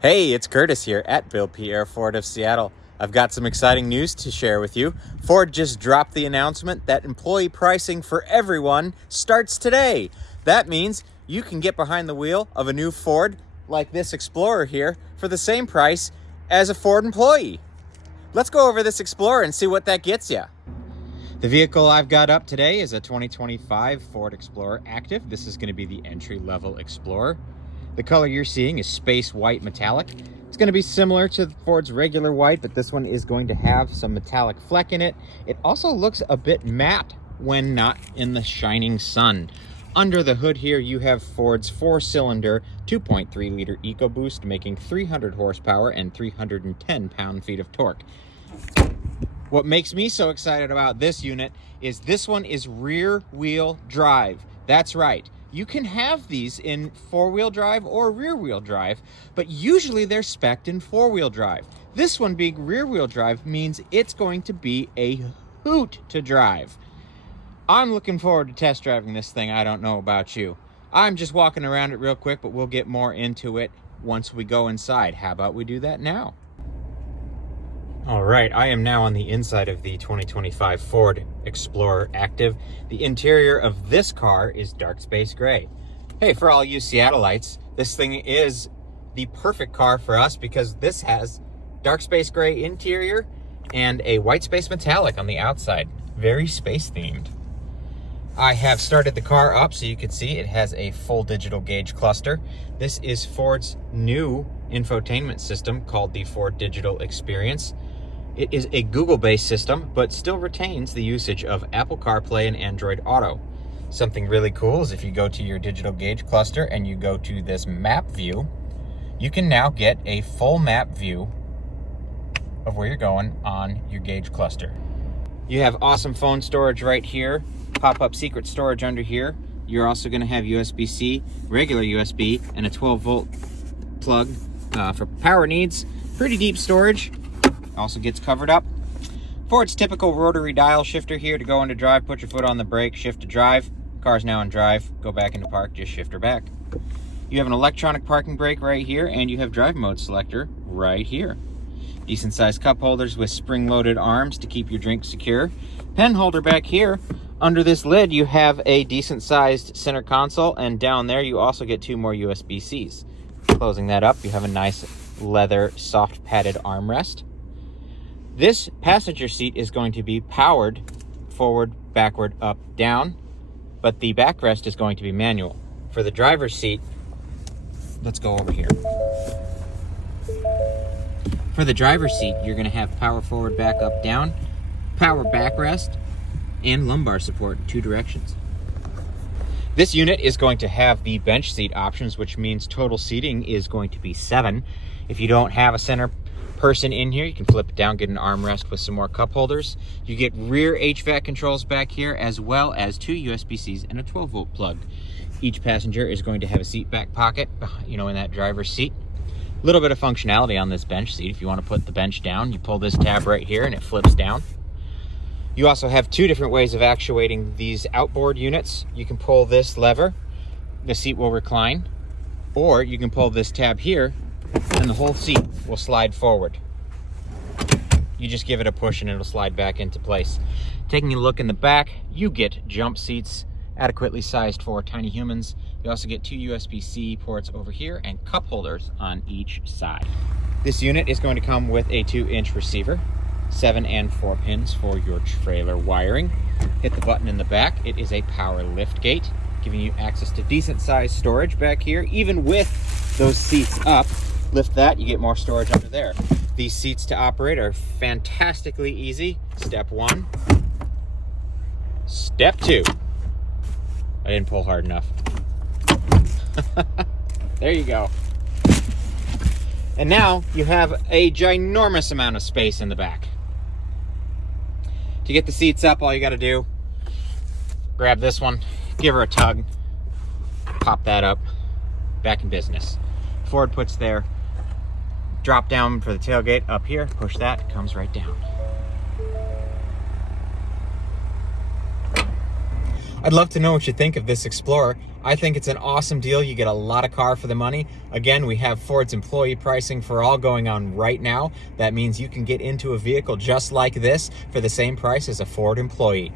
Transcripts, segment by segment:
Hey, it's Curtis here at Bill Pierre Ford of Seattle. I've got some exciting news to share with you. Ford just dropped the announcement that employee pricing for everyone starts today. That means you can get behind the wheel of a new Ford like this Explorer here for the same price as a Ford employee. Let's go over this Explorer and see what that gets you. The vehicle I've got up today is a 2025 Ford Explorer Active. This is going to be the entry-level Explorer. The color you're seeing is Space White Metallic. It's going to be similar to Ford's regular white, but this one is going to have some metallic fleck in it. It also looks a bit matte when not in the shining sun. Under the hood here, you have Ford's 4-cylinder 2.3-liter EcoBoost, making 300 horsepower and 310 pound-feet of torque. What makes me so excited about this unit is this one is rear-wheel drive. That's right. You can have these in 4-wheel drive or rear-wheel drive, but usually they're spec'd in 4-wheel drive. This one being rear-wheel drive means it's going to be a hoot to drive. I'm looking forward to test driving this thing. I don't know about you. I'm just walking around it real quick, but we'll get more into it once we go inside. How about we do that now? All right, I am now on the inside of the 2025 Ford Explorer Active. The interior of this car is dark space gray. Hey, for all you Seattleites, this thing is the perfect car for us because this has dark space gray interior and a white space metallic on the outside. Very space themed. I have started the car up so you can see it has a full digital gauge cluster. This is Ford's new infotainment system called the Ford Digital Experience. It is a Google-based system, but still retains the usage of Apple CarPlay and Android Auto. Something really cool is if you go to your digital gauge cluster and you go to this map view, you can now get a full map view of where you're going on your gauge cluster. You have awesome phone storage right here, pop-up secret storage under here. You're also going to have USB-C, regular USB, and a 12-volt plug for power needs. Pretty deep storage. Also gets covered up. Ford's typical rotary dial shifter here to go into drive, put your foot on the brake, shift to drive. Car's now in drive, go back into park, just shift her back. You have an electronic parking brake right here, and you have drive mode selector right here. Decent sized cup holders with spring-loaded arms to keep your drink secure. Pen holder back here. Under this lid, you have a decent sized center console, and down there you also get 2 more USB-Cs. Closing that up, you have a nice leather soft padded armrest. This passenger seat is going to be powered forward, backward, up, down, but the backrest is going to be manual. For the driver's seat, let's go over here. For the driver's seat, you're going to have power forward, back, up, down, power backrest, and lumbar support in 2 directions. This unit is going to have the bench seat options, which means total seating is going to be 7. If you don't have a center person in here, you can flip it down, get an armrest with some more cup holders. You get rear HVAC controls back here, as well as 2 USB-Cs and a 12-volt plug. Each passenger is going to have a seat back pocket, in that driver's seat. A little bit of functionality on this bench seat. If you want to put the bench down, you pull this tab right here and it flips down. You also have 2 different ways of actuating these outboard units. You can pull this lever, the seat will recline, or you can pull this tab here and the whole seat will slide forward. You just give it a push and it'll slide back into place. Taking a look in the back, you get jump seats, adequately sized for tiny humans. You also get 2 USB-C ports over here and cup holders on each side. This unit is going to come with a 2-inch receiver, 7 and 4 pins for your trailer wiring. Hit the button in the back. It is a power lift gate, giving you access to decent sized storage back here, even with those seats up. Lift that, you get more storage under there. These seats to operate are fantastically easy. Step 1. Step 2. I didn't pull hard enough. There you go. And now you have a ginormous amount of space in the back. To get the seats up, all you got to do, grab this one, give her a tug, pop that up, back in business. Ford puts their drop down for the tailgate up here, push that, comes right down. I'd love to know what you think of this Explorer. I think it's an awesome deal. You get a lot of car for the money. Again, we have Ford's employee pricing for all going on right now. That means you can get into a vehicle just like this for the same price as a Ford employee.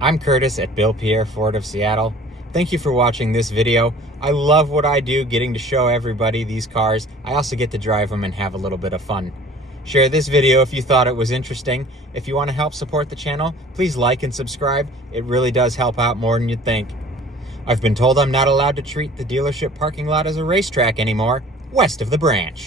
I'm Curtis at Bill Pierre Ford of Seattle. Thank you for watching this video. I love what I do, getting to show everybody these cars. I also get to drive them and have a little bit of fun. Share this video if you thought it was interesting. If you want to help support the channel, please like and subscribe. It really does help out more than you'd think. I've been told I'm not allowed to treat the dealership parking lot as a racetrack anymore, west of the branch.